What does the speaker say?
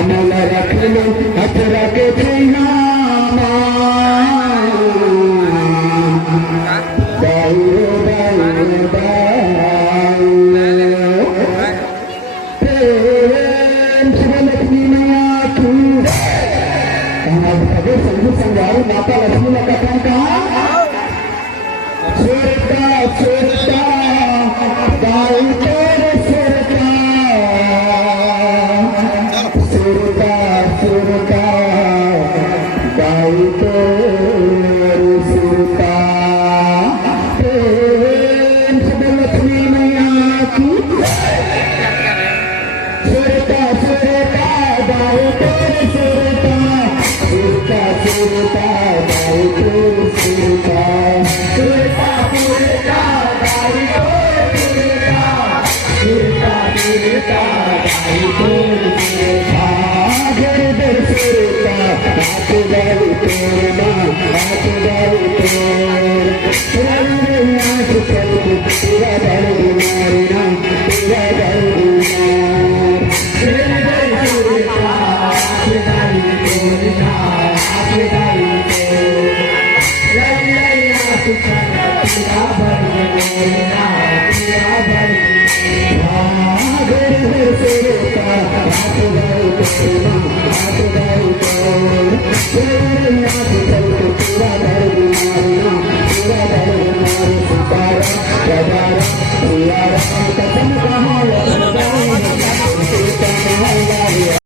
अमल रख लो हथ रखे लक्ष्मी मैया की संगीत संजारू माता लक्ष्मी का कथन कहा छोटा छोटा गाय तेरे छोटा छोटा छोटा गाय तेरे छोटा लक्ष्मी मैया की छोटा छोटा गाय तेरे छोटा छोटा छोटा गाय तेरे छोटा छोटा छोटा गाय छोटा छोटा गाय छोटा घर घर छोटा हाथ डाल तोड़ना हाथ डाल तोड़ आँख चल तेरा डर मारना तेरा डर Terima kasih.